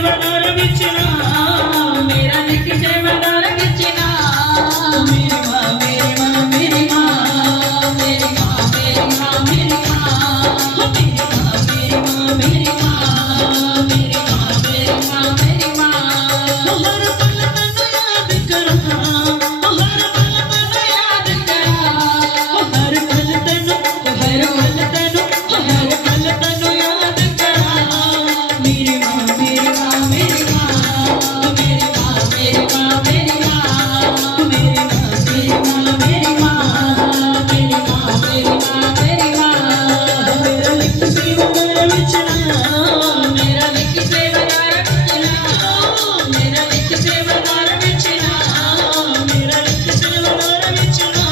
सेवादार बिचना मेरा लिखी सेवादार बिचना मेरी माँ मेरी माँ मेरी माँ मेरी माँ मेरी माँ मेरी माँ मेरी माँ मेरी माँ मेरी माँ मेरी माँ मेरी माँ मेरी माँ हर पल तनु याद करा हर पल तनु याद करा हर पल तनु हर पल तनु हर पल तनु याद करा मेरी माँ मेरी माँ मेरी माँ मेरी माँ मेरी माँ मेरी माँ मेरी माँ मेरी माँ मेरी माँ मेरी माँ मेरी माँ मेरी माँ मेरा लिख सेवादार बिचना मेरा लिख सेवादार बिचना मेरा लिख सेवादार बिचना मेरा लिख सेवादार बिचना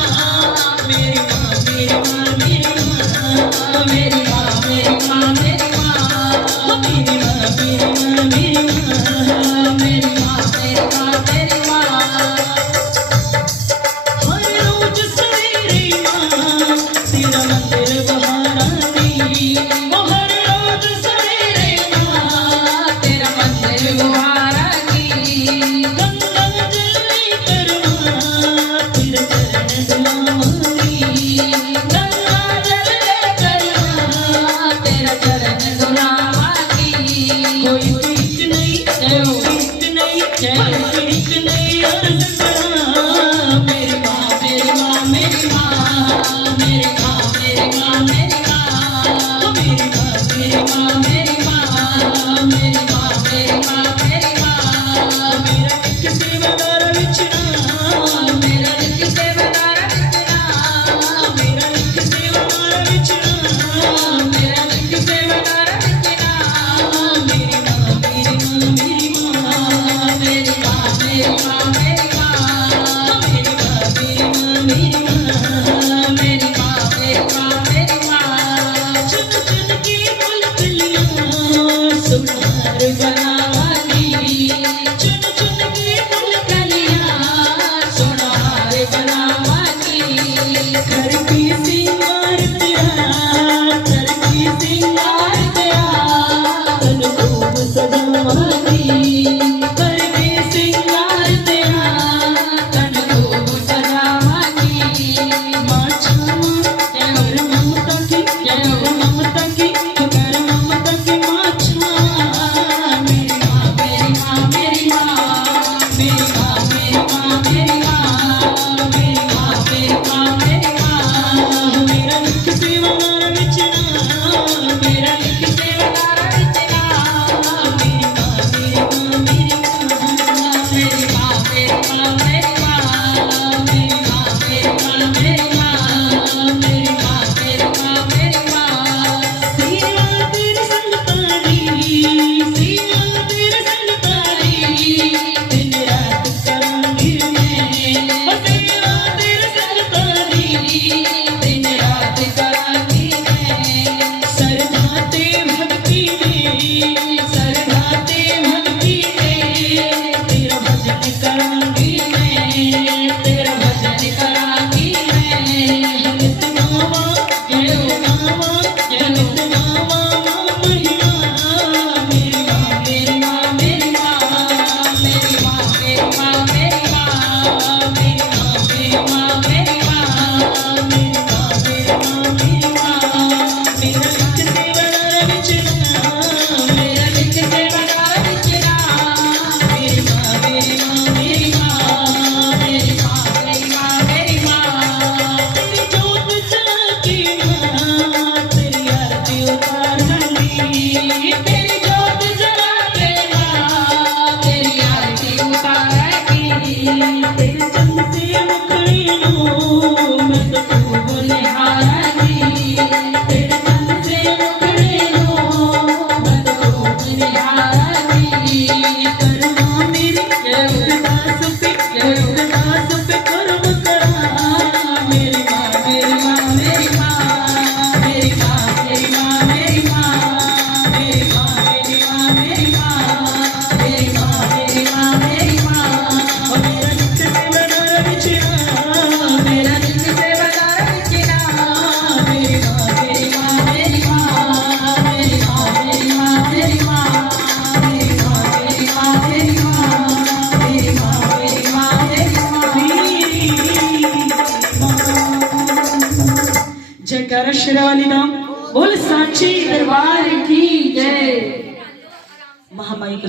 मेरी माँ मेरी माँ मेरी माँ मेरी माँ मेरी माँ मेरी माँ मेरी माँ मेरी माँ मेरी माँ मेरी माँ मेरी माँ मेरी माँ हर रोज सवेरे माँ तेरा मंदिर बहारानी हर रोज सवेरे माँ तेरा मंदिर बहारानी गंगा जल लेकर माँ तेरे चरण डुलावानी गंगा जल लेकर माँ तेरा चरण डुलावानी कोई ठीक नहीं अर्ज करा मेरी माँ मेरी माँ मेरी माँ मेरी माँ मेरी माँ मेरी माँ मेरी जयकारा शेरावाली धाम बोल सांची दरबार की जय। महामाई को